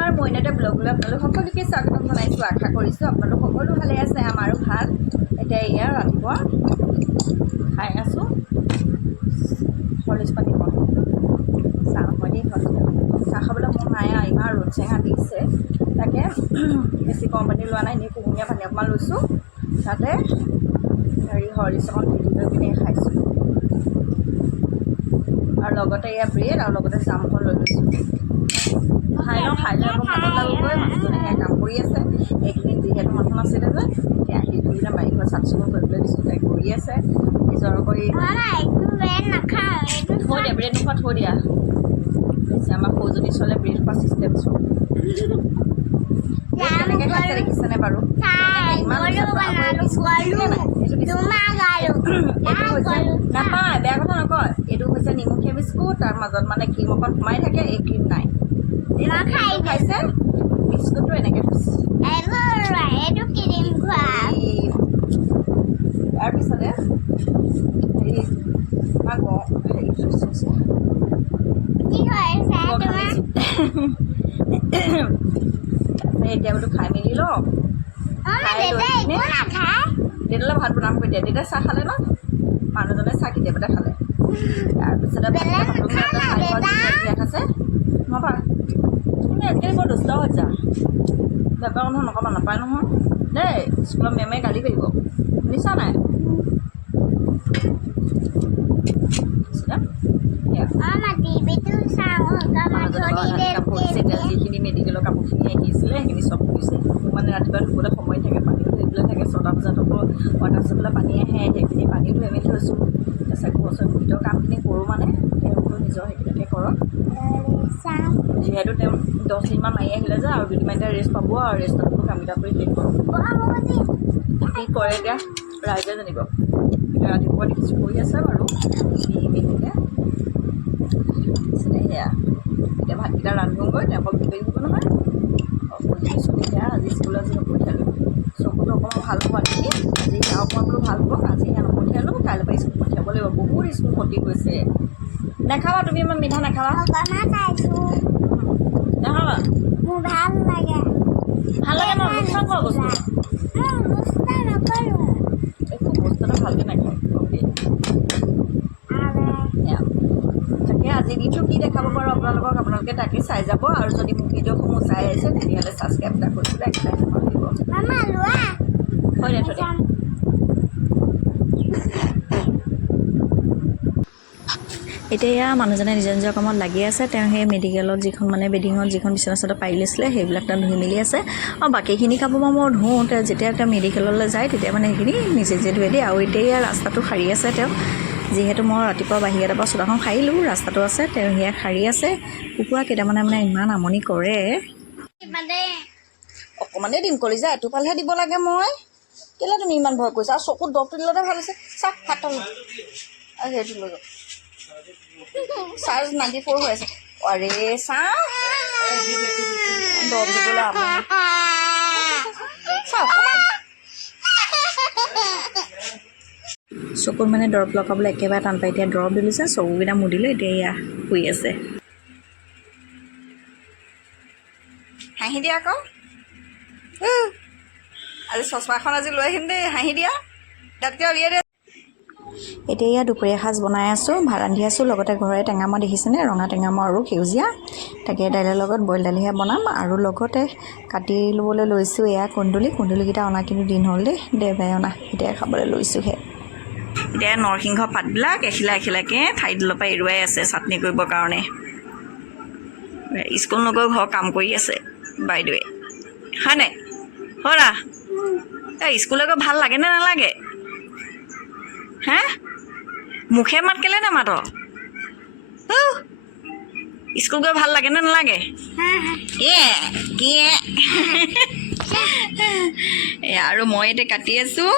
নমস্কাৰ মইনাতে ব্লগলৈ আপোনালোক সকলোকে স্বাগতম জনাইছোঁ আশা কৰিছোঁ আপোনালোক সকলো ভালে আছে আমাৰো ভাল এতিয়া এয়া ৰাতিপুৱা খাই আছোঁ হৰলিক্স পানী কণ চাহ মই দি চাহ খাবলৈ মোৰ মায়ে ইমান ৰ'দ চেঙা দিছে তাকে বেছি গৰম পানী লোৱা নাই এনেই কুহুমীয়া পানী অকণমান লৈছোঁ তাতে হৰলিক্স অকণ দি লৈ পিনে খাইছোঁ আৰু লগতে এয়া ব্ৰেড আৰু লগতে জাম অকণ লৈ লৈছোঁ খাই লৈ আকৌ ভাত ওলাবগৈ মানুহজনে সেয়া কাম কৰি আছে এইকেইদিন যিহেতু মানুহ নাছিলে যে এতিয়া আহি ধৰিলে বাৰীঘৰ চাফ চিকুণ কৰিবলৈ দিছোঁ তাই কৰি আছে নিজৰ কৰি থৈ দিয়া ব্ৰেড নোখোৱা থৈ দিয়া পিছে আমাৰ সৌজনী চলে ব্ৰেড খোৱা চিষ্টেম কেনেকৈ খাইছে দেখিছেনে বাৰু নাপায় বেয়া কথা নকয় এইটো হৈছে নিমখীয়া বিস্কুট তাৰ মাজত মানে ক্ৰীম অকণ সোমাই থাকে এই ক্ৰীম নাই খাইছে বিস্কুটটো এনেকৈ থৈছে তাৰপিছতে হেৰি এতিয়া বোলো খাই মেলি লওঁ দেউতালৈ ভাত বনাম কৰি দিয়া দেউতাই চাহ খালে ন মানুহজনে চাহ কেতিয়াবাতে খালে তাৰপিছতে আছে নপা তুমি আজিকালি বৰ দুষ্ট হৈছা বেপাৰ কথা নক'বা নাপায় নহয় দেই স্কুলত মেমে গালি পাৰিব শুনিছা নাই যিখিনি মেডিকেলৰ কাপোৰখিনি আহিছিলে সেইখিনি চব কৰিছে মানে ৰাতিপুৱা ধুবলৈ সময় থাকে পানী ধৰিবলৈ থাকে 6টা বজাত হ'ব ৱাটাৰ চাপ্লাই পানী আহে সেইখিনি পানী ধুই মেলি থৈছোঁ তাৰপিছত ঘৰ ভিতৰৰ কামখিনি কৰোঁ মানে তেওঁলোকেও নিজৰ সেইখিনিকে কৰক যিহেতু তেওঁ 10 দিনমান মাৰি আহিলে যে আৰু দুদিনমান এতিয়া ৰেষ্ট পাব আৰু ৰেষ্টত কামকেইটা কৰি শেষ কৰোঁ কি কৰে এতিয়া ৰাইজে জানিব এতিয়া ৰাতিপুৱা দেখিছোঁ কৰি আছে বাৰু মেলিকে সেয়া এতিয়া ভাতকেইটা ৰান্ধোগৈ অকল ধুই দিব নহয় সেয়া আজি স্কুলত আজি নপঠিয়ালোঁ চকুটো অকণমান ভাল হোৱা নেকি আজি সেয়া অকণমান বোলো ভাল হ'ব আজি সেয়া নপঠিয়ালোঁ কাইলৈ পৰা স্কুল পঠিয়াব লাগিব বহুত স্কুল ক্ষতি গৈছে নাখাবা তুমি ইমান মিঠা নাখাবা নাখাবা ভাল লাগে ন লোকচান কৰা বস্তু একো বস্তু এটা ভালকৈ নাখায় তাকে আজি দিনটো কি দেখাব পাৰোঁ আপোনালোকক আপোনালোকে তাকে চাই যাব আৰু যদি মোক ভিডিঅ'সমূহ চাই আহিছে তেতিয়াহ'লে ছাবস্ক্ৰাইব এটা কৰিবলৈ একেবাৰে নাপাহৰিব হয় দে থৈ দে এতিয়া মানুহজনে নিজৰ নিজৰ কামত লাগি আছে তেওঁ সেই মেডিকেলত যিখন মানে বেডিঙত যিখন বিচনা চাদৰ পাৰি লৈছিলে সেইবিলাক তেওঁ ধুই মেলি আছে আৰু বাকীখিনি কাপোৰ মই ধুওঁ তেওঁ যেতিয়া তেওঁ মেডিকেললৈ যায় তেতিয়া মানে সেইখিনি নিজে নিজে ধুৱে দিয়ে আৰু এতিয়া ৰাস্তাটো সাৰি আছে তেওঁ যিহেতু মই ৰাতিপুৱা বাহিৰৰ পৰা চোতালখন সাৰিলোঁ ৰাস্তাটো আছে তেওঁ সেয়া সাৰি আছে কুকুৰা কেইটামানে মানে ইমান আমনি কৰে অকণমানেই দিম কলি যায় এটোপালহে দিব লাগে মই কেলৈ তুমি ইমান ভয় কৰিছা আৰু চকুত দৰৱটো দিলতে ভাল আছে চাওক হাত আৰু সেইটো লৈ যাওক চাৰ্জ 94 হৈ আছে আৰে চাওক দৰৱ দিবলৈ চাওক চকুত মানে দৰৱ লগাবলৈ একেবাৰে টান পায় এতিয়া দৰৱ দিলোঁ যে চকুকেইটা মুদিলোঁ এতিয়া এয়া শুই আছে হাঁহি দিয়া আকৌ আজি চশমাখন আজি লৈ আহিম দেই হাঁহি দিয়া তাতকৈ উলিয়াই দিয়া এতিয়া ইয়াত দুপৰীয়া সাজ বনাই আছোঁ ভাত ৰান্ধি আছোঁ লগতে ঘৰৰে টেঙামৰা দেখিছেনে ৰঙা টেঙামৰা আৰু সেউজীয়া তাকে দাইলৰ লগত বইল দালিহে বনাম আৰু লগতে কাটি ল'বলৈ লৈছোঁ এয়া কুন্দুলিকেইটা অনা কিন্তু দিন হ'ল দেওবাৰে অনা এতিয়া খাবলৈ লৈছোঁহে এতিয়া নৰসিংহ পাতবিলাক এখিলাকৈ ঠাইডালৰ পৰা এৰুৱাই আছে চাটনি কৰিবৰ কাৰণে স্কুল নগৈ ঘৰ কাম কৰি আছে বাইদেৱে হয়নে হৰা এই স্কুললৈ গৈ ভাল লাগেনে নালাগে হে মুখে মাত কেলে নামাত স্কুল গৈ ভাল লাগেনে নালাগে আৰু মই এতিয়া কাটি আছোঁ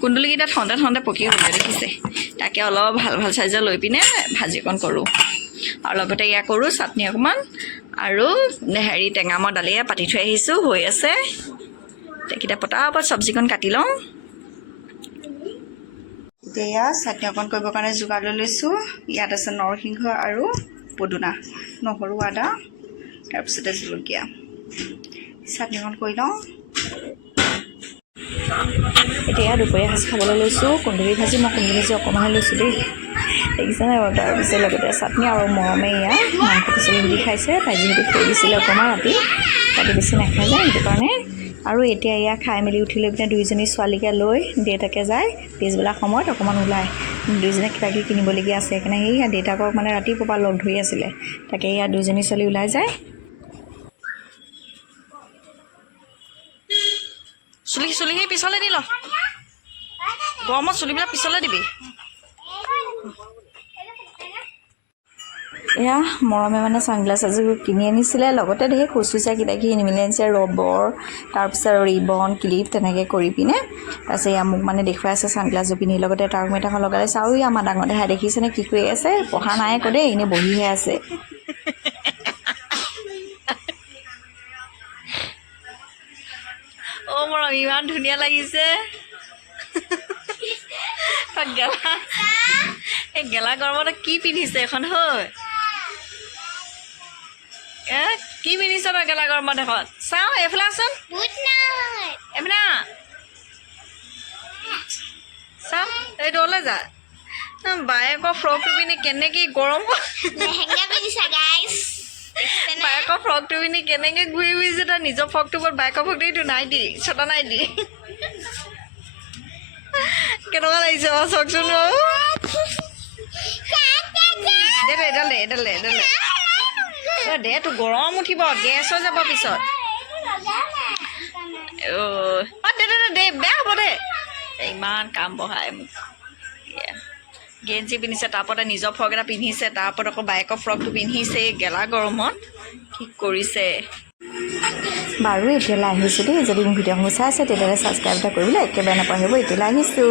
কুন্দুলিকেইটা থওঁতে পকি গ'লে দেখিছে তাকে অলপ ভাল ভাল চাইজৰ লৈ পিনে ভাজি অকণ কৰোঁ আৰু লগতে এয়া কৰোঁ চাটনি অকণমান আৰু হেৰি টেঙামৰা দালিয়ে পাতি থৈ আহিছোঁ হৈ আছে এইকেইটা পটাপট চব্জিকণ কাটি লওঁ এতিয়া চাটনি অকণ কৰিবৰ কাৰণে যোগাৰ লৈ লৈছোঁ ইয়াত আছে নৰসিংহ আৰু পদুনা নহৰু আদা তাৰপিছতে জলকীয়া চাটনিকণ কৰি লওঁ। এতিয়া দুপৰীয়া সাজ খাবলৈ লৈছোঁ। কুন্দুলি ভাজি মই কুন্দুলি ভাজি অকণমানহে লৈছোঁ দেই, দেখিছেনে বাৰু। তাৰপিছত লগতে চাটনি আৰু মৰমে এয়া মাংস পিচলি দি খাইছে। তাই যিহেতু থৈ দিছিলে অকণমান ৰাতি বেছি নাখায় যায় সেইটো কাৰণে। আৰু এতিয়া এয়া খাই মেলি উঠি লৈ পিনে দুইজনী ছোৱালীকে লৈ দেউতাকে যায় পিছবেলা সময়ত অকণমান ওলাই, দুইজনে কিবা কিবি কিনিবলগীয়া আছে সেইকাৰণে সেয়া দেউতাকক মানে ৰাতিপুৱাৰ পৰা লগ ধৰি আছিলে। তাকে এয়া দুইজনী ছোৱালী ওলাই যায়। চুলি পিছলৈ দি ল, গৰমত চুলিবিলাক পিছলৈ দিবি। এয়া মৰমে মানে ছানগ্লাছ এযোৰ কিনি আনিছিলে, লগতে ধেৰ খুচুচা কিবা কিবি কিনি মেলি আনিছে, ৰবৰ, তাৰপিছত ৰিবন, ক্লিপ তেনেকৈ কৰি পিনে। তাৰপিছত এয়া মোক মানে দেখুৱাই আছে ছানগ্লাছযোৰ পিন্ধি, লগতে টাৰ্কমেটাৰখন লগাই লৈছে। আৰু আমাৰ ডাঙৰ দেহাই দেখিছেনে কি কৰি আছে, পঢ়া নাই আকৌ দেই, এনেই বহিহে আছে। অ' মৰম ইমান ধুনীয়া লাগিছে। এই গেলা গৰমত কি পিন্ধিছে এখন হয়? কি পিন্ধিছ তই গেলা গৰমত এখন? চাওঁ এইফালে আছোন, এইফালে চাওঁ, এই দৌৰলৈ যা। বায়েকৰ ফ্ৰকটো পিন্ধি কেনেকৈ গৰম বায়েকৰ ফ্ৰকটো পিন্ধি কেনেকৈ ঘূৰি ফুৰিছে। তই নিজৰ ফ্ৰকটোৰ ওপৰত বায়েকৰ ফ্ৰকটো নাই দি ছটা নাই দি কেনেকুৱা লাগিছে বাৰু চাওকচোন। দে তোৰ গৰম উঠিব, গেছ হৈ যাব পিছত। দে বেয়া হ'ব দে। ইমান কাম বঢ়াই মোক। গেঞ্জি পিন্ধিছে, তাৰ ওপৰতে নিজৰ ফ্ৰক এটা পিন্ধিছে, তাৰ ওপৰত আকৌ বায়েকৰ ফ্ৰকটো পিন্ধিছে। গেলা গৰমত কি কৰিছে বাৰু। এতিয়ালৈ আহিছোঁ দেই। যদি মোৰ ভিডিঅ'সমূহ চাই আছে তেতিয়াহ'লে ছাবস্ক্ৰাইব এটা কৰিবলৈ একেবাৰে নাপাহৰিব। এতিয়ালৈ আহিছোঁ।